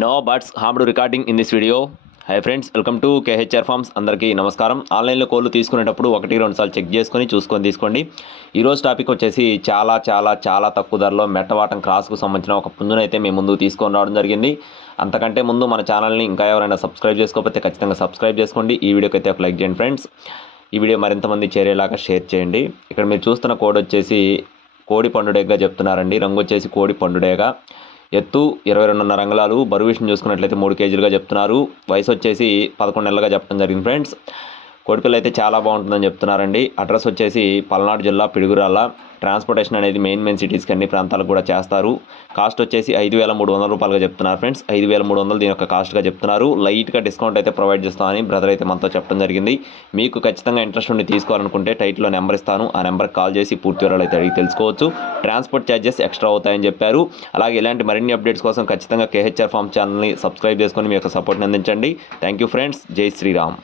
No birds harmed recording in this video. Hi friends, welcome to KHR farms. అందరికీ నమస్కారం. ఆన్లైన్లో కోళ్ళు తీసుకునేటప్పుడు 1-2 సార్లు చెక్ చేసుకొని చూసుకొని తీసుకోండి. ఈరోజు టాపిక్ వచ్చేసి చాలా తక్కువ ధరలో మెట్టవాటం క్రాస్కు సంబంధించిన ఒక పుంజునైతే మేము ముందుకు తీసుకొని రావడం జరిగింది. అంతకంటే ముందు మన ఛానల్ని ఇంకా ఎవరైనా సబ్స్క్రైబ్ చేసుకోకపోతే ఖచ్చితంగా సబ్స్క్రైబ్ చేసుకోండి. ఈ వీడియోకి అయితే ఒక లైక్ చేయండి ఫ్రెండ్స్. ఈ వీడియో మరింతమంది చేరేలాగా షేర్ చేయండి. ఇక్కడ మీరు చూస్తున్న కోడ్ వచ్చేసి కోడి పండుడేగా చెప్తున్నారండి. రంగు వచ్చేసి కోడి పండుడేగా, ఎత్తు 22.5 అంగుళాలు, బరువు విషయం చూసుకున్నట్లయితే 3 కేజీలుగా చెప్తున్నారు. వయసు వచ్చేసి 11 నెలలుగా చెప్పడం జరిగింది ఫ్రెండ్స్. కోడిపిల్ల అయితే చాలా బాగుంటుందని చెప్తున్నారండి. అడ్రస్ వచ్చేసి పల్నాడు జిల్లా పిడుగురాళ్ళ. ట్రాన్స్పోర్టేషన్ అనేది మెయిన్ సిటీస్కి అన్ని ప్రాంతాలకు కూడా చేస్తారు. కాస్ట్ వచ్చేసి 5,300 రూపాయలుగా చెప్తున్నారు ఫ్రెండ్స్. 5,300 దీని యొక్క కాస్ట్గా చెప్తున్నారు. లైట్గా డిస్కౌంట్ అయితే ప్రొవైడ్ చేస్తామని బ్రదర్ అయితే మనతో చెప్పడం జరిగింది. మీకు ఖచ్చితంగా ఇంట్రెస్ట్ ఉండి తీసుకోవాలనుకుంటే టైట్లో నెంబర్ ఇస్తాను, ఆ నెంబర్కి కాల్ చేసి పూర్తి వివరాలు అయితే అడిగి తెలుసుకోవచ్చు. ట్రాన్స్పోర్ట్ ఛార్జెస్ ఎక్స్ట్రా అవుతాయని చెప్పారు. అలాగే ఇలాంటి మరిన్ని అప్డేట్స్ కోసం ఖచ్చితంగా కేహెచ్ఆర్ ఫార్మ్ ఛానల్ని సబ్స్క్రైబ్ చేసుకొని మీ యొక్క సపోర్ట్ని అందించండి. Thank you friends. జై శ్రీరామ్.